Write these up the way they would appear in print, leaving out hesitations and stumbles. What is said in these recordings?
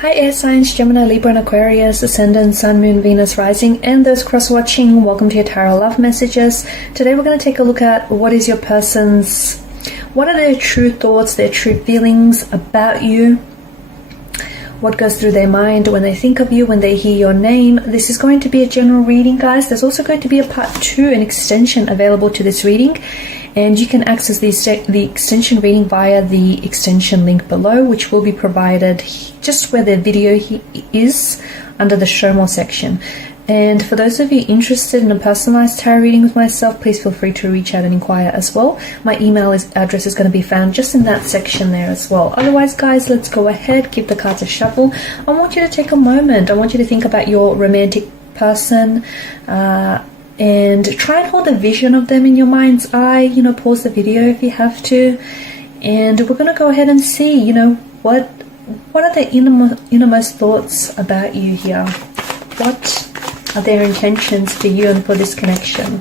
Hi air signs, Gemini, Libra and Aquarius, Ascendant, Sun, Moon, Venus, Rising, and those cross-watching, welcome to your Tarot Love Messages. Today we're going to take a look at what is your person's, what are their true thoughts, their true feelings about you, what goes through their mind when they think of you, when they hear your name. This is going to be a general reading, guys. There's also going to be a part 2, an extension available to this reading. And you can access the extension reading via the extension link below, which will be provided just where the video is under the show more section. And for those of you interested in a personalized tarot reading with myself, please feel free to reach out and inquire as well. My email address is going to be found just in that section there as well. Otherwise, guys, let's go ahead, give the cards a shuffle. I want you to take a moment. I want you to think about your romantic person, and try and hold a vision of them in your mind's eye. Pause the video if you have to. And we're going to go ahead and see, what are their innermost thoughts about you here? What are their intentions for you and for this connection?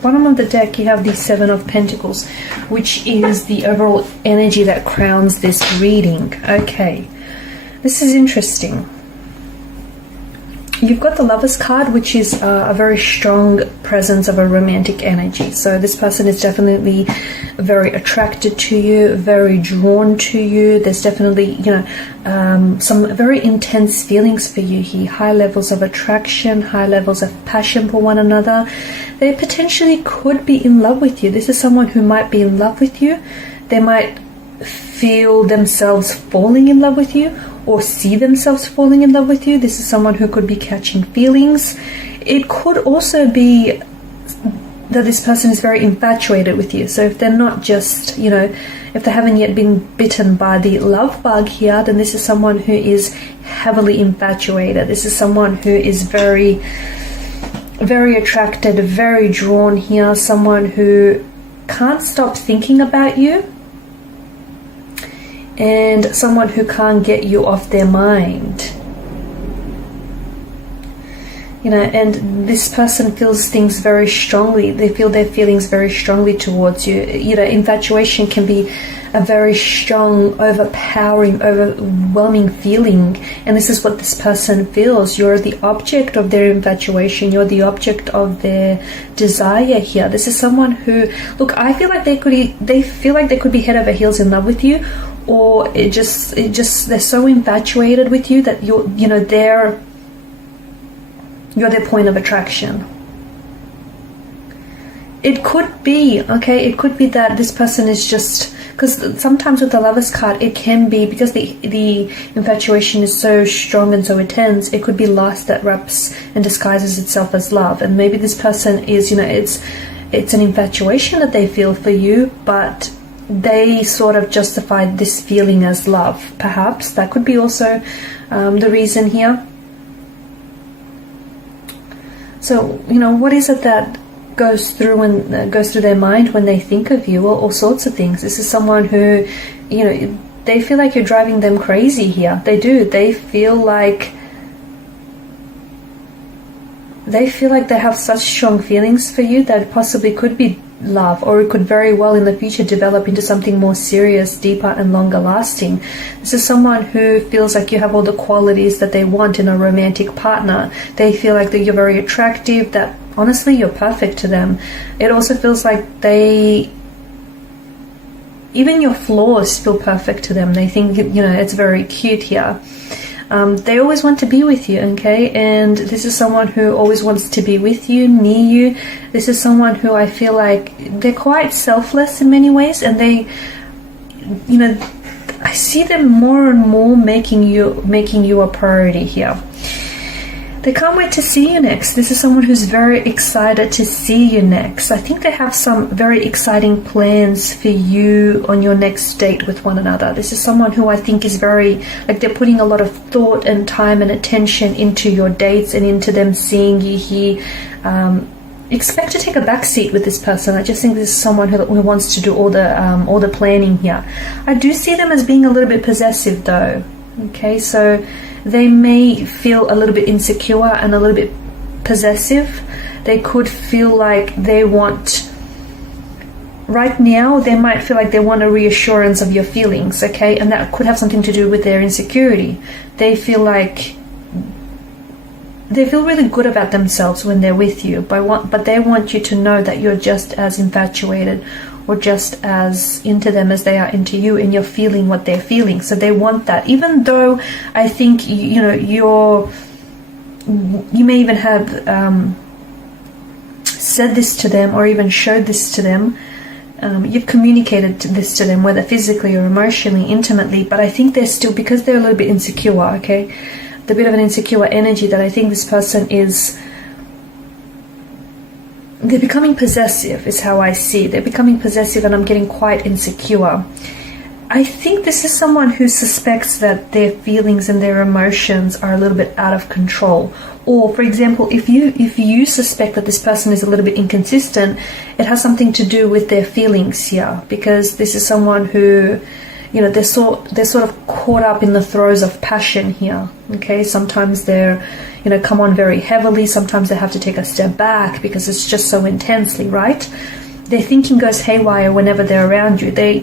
Bottom of the deck, you have the Seven of Pentacles, which is the overall energy that crowns this reading. Okay, this is interesting. You've got the Lovers card, which is a very strong presence of a romantic energy. So this person is definitely very attracted to you, very drawn to you. There's definitely, some very intense feelings for you here. High levels of attraction, high levels of passion for one another. They potentially could be in love with you. This is someone who might be in love with you. They might feel themselves falling in love with you, or see themselves falling in love with you. This is someone who could be catching feelings. It could also be that this person is very infatuated with you. So if they're not just, if they haven't yet been bitten by the love bug here, then this is someone who is heavily infatuated. This is someone who is very, very attracted, very drawn here. Someone who can't stop thinking about you, and someone who can't get you off their mind. And this person feels things very strongly. They feel their feelings very strongly towards you. Infatuation can be a very strong, overpowering, overwhelming feeling. And this is what this person feels. You're the object of their infatuation. You're the object of their desire here. This is someone who, look, I feel like they feel like they could be head over heels in love with you, or it just they're so infatuated with you that you're their point of attraction. It could be, it could be that this person is just, because sometimes with the Lovers card, it can be, because the infatuation is so strong and so intense, it could be lust that wraps and disguises itself as love. And maybe this person is, it's an infatuation that they feel for you, but they sort of justify this feeling as love. Perhaps that could be also the reason here. So, what is it that goes through their mind when they think of you? Well, all sorts of things. This is someone who, they feel like you're driving them crazy here. They do. They feel like they have such strong feelings for you that it possibly could be love, or it could very well in the future develop into something more serious, deeper and longer lasting. This is someone who feels like you have all the qualities that they want in a romantic partner. They feel like that you're very attractive, that honestly you're perfect to them. It also feels like even your flaws feel perfect to them. They think it's very cute here. They always want to be with you, and this is someone who always wants to be with you, near you. This is someone who I feel like they're quite selfless in many ways, and they, I see them more and more making you a priority here. They can't wait to see you next. This is someone who's very excited to see you next. I think they have some very exciting plans for you on your next date with one another. This is someone who I think is very, like, they're putting a lot of thought and time and attention into your dates and into them seeing you here. Expect to take a back seat with this person. I just think this is someone who wants to do all the planning here. I do see them as being a little bit possessive though. Okay, so they may feel a little bit insecure and a little bit possessive. They could feel like they want, right now, they might feel like they want a reassurance of your feelings, okay? And that could have something to do with their insecurity. They feel like, they feel really good about themselves when they're with you, but they want you to know that you're just as infatuated or just as into them as they are into you, and you're feeling what they're feeling. So they want that, even though I think you may even have said this to them or even showed this to them. You've communicated this to them, whether physically or emotionally, intimately, but I think they're still, because they're a little bit insecure, okay, the bit of an insecure energy, that I think this person is, they're becoming possessive is how I see. They're becoming possessive, and I'm getting quite insecure. I think this is someone who suspects that their feelings and their emotions are a little bit out of control. Or, for example, if you suspect that this person is a little bit inconsistent, it has something to do with their feelings here, because this is someone who, they're sort of caught up in the throes of passion here. Okay, sometimes they're come on very heavily. Sometimes they have to take a step back because it's just so intensely, right? Their thinking goes haywire whenever they're around you. I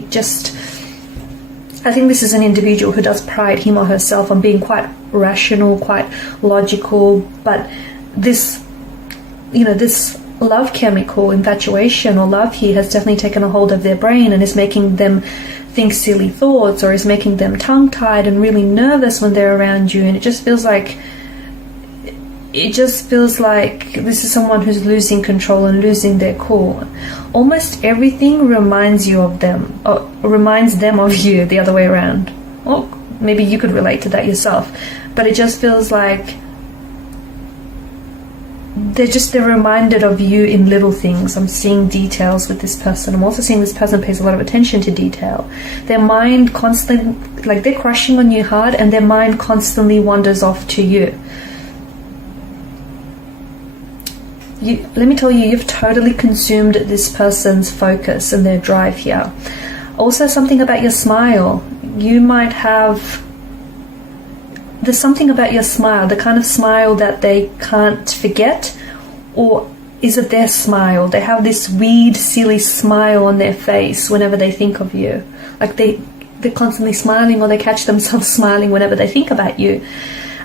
think this is an individual who does pride him or herself on being quite rational, quite logical, but this love chemical, infatuation or love here, has definitely taken a hold of their brain and is making them think silly thoughts, or is making them tongue-tied and really nervous when they're around you. And it just feels like this is someone who's losing control and losing their cool. Almost everything reminds you of them, or reminds them of you, the other way around. Well, maybe you could relate to that yourself, but it just feels like they're reminded of you in little things. I'm seeing details with this person. I'm also seeing this person pays a lot of attention to detail. Their mind constantly, like, they're crushing on you hard, and their mind constantly wanders off to you. Let me tell you, you've totally consumed this person's focus and their drive here. Also, something about your smile. There's something about your smile, the kind of smile that they can't forget, or is it their smile? They have this weird, silly smile on their face whenever they think of you. Like they're constantly smiling, or they catch themselves smiling whenever they think about you.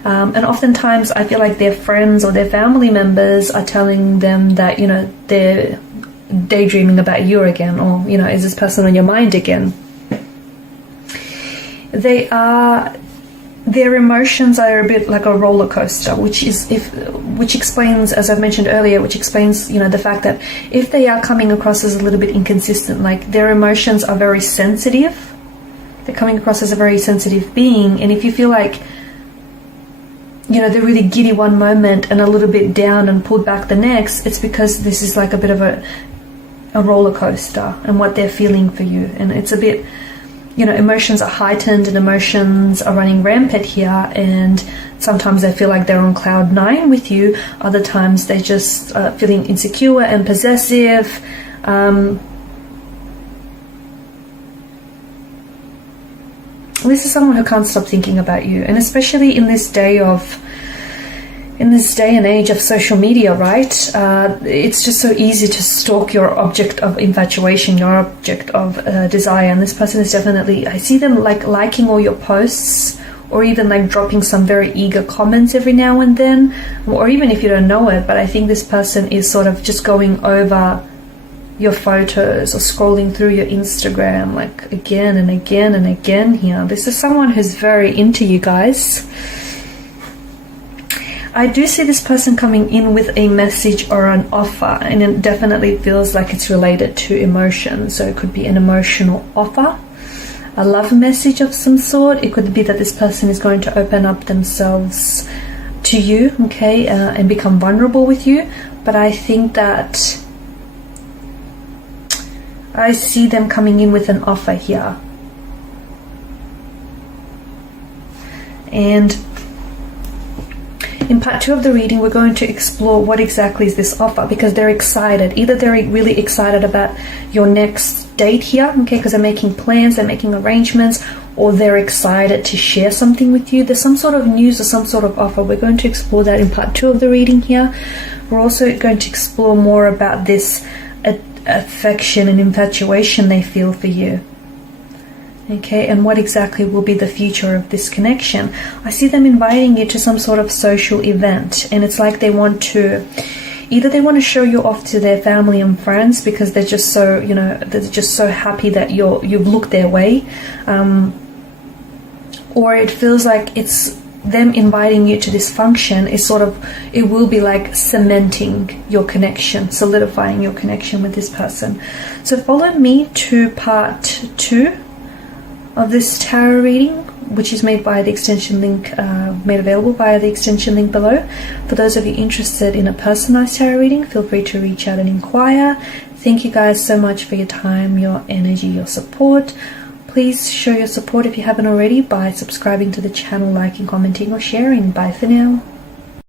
And oftentimes I feel like their friends or their family members are telling them that, they're daydreaming about you again, or, is this person on your mind again? Their emotions are a bit like a roller coaster, which explains, as I've mentioned earlier, the fact that if they are coming across as a little bit inconsistent, like their emotions are very sensitive, they're coming across as a very sensitive being, and if you feel like, they're really giddy one moment and a little bit down and pulled back the next, it's because this is like a bit of a roller coaster and what they're feeling for you. And it's a bit, emotions are heightened and emotions are running rampant here, and sometimes they feel like they're on cloud 9 with you. Other times they just feeling insecure and possessive. This is someone who can't stop thinking about you, and especially in this day and age of social media, right? It's just so easy to stalk your object of infatuation, your object of desire. And this person is definitely, I see them like liking all your posts, or even like dropping some very eager comments every now and then, or even if you don't know it. But I think this person is sort of just going over your photos or scrolling through your Instagram like again and again and again here. This is someone who's very into you guys. I do see this person coming in with a message or an offer, and it definitely feels like it's related to emotion. So it could be an emotional offer, a love message of some sort. It could be that this person is going to open up themselves to you, okay, and become vulnerable with you. But I think that I see them coming in with an offer here. And in part 2 of the reading, we're going to explore what exactly is this offer, because they're excited. Either they're really excited about your next date here, okay, because they're making plans, they're making arrangements, or they're excited to share something with you. There's some sort of news or some sort of offer. We're going to explore that in part 2 of the reading here. We're also going to explore more about this affection and infatuation they feel for you. Okay, and what exactly will be the future of this connection. I see them inviting you to some sort of social event, and it's like they want to, either they want to show you off to their family and friends because they're just so, you know, they're just so happy that you've looked their way, or it feels like it's them inviting you to this function is sort of, it will be like cementing your connection, solidifying your connection with this person. So follow me to part 2 of this tarot reading, which is made by the extension link, made available via the extension link below. For those of you interested in a personalized tarot reading, feel free to reach out and inquire. Thank you guys so much for your time, your energy, your support. Please show your support if you haven't already by subscribing to the channel, liking, commenting, or sharing. Bye for now.